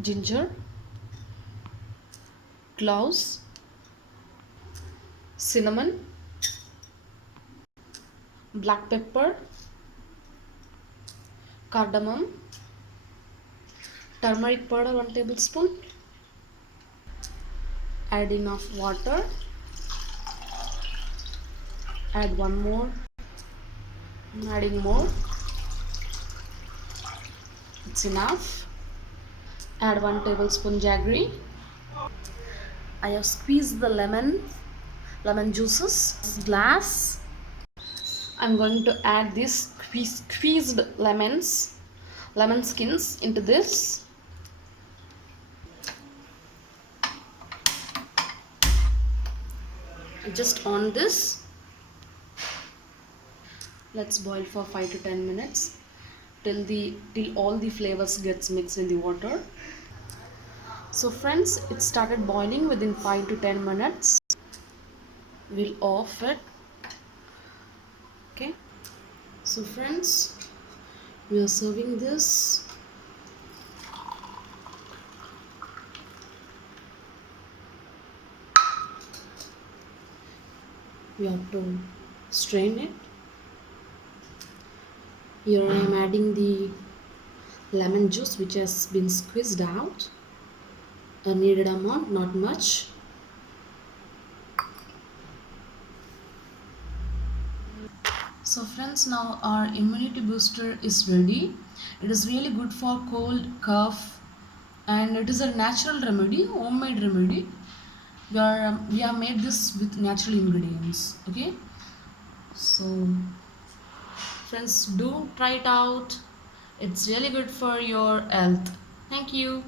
ginger, cloves, cinnamon, black pepper, cardamom, turmeric powder 1 tablespoon. Add enough water. Add one more. Adding more. It's enough. Add 1 tablespoon jaggery. I have squeezed the lemon juices glass. I'm going to add these squeezed lemon skins into this. Just on this. Let's boil for 5 to 10 minutes till all the flavors gets mixed in the water. So friends, it started boiling within 5 to 10 minutes. We'll off it. Okay. So friends, we are serving this. We have to strain it. Here I am adding the lemon juice which has been squeezed out. A needed amount, not much. So friends, now our immunity booster is ready. It is really good for cold, cough, and it is a natural remedy, homemade remedy. We have made this with natural ingredients. Okay, so friends, do try it out. It's really good for your health. Thank you.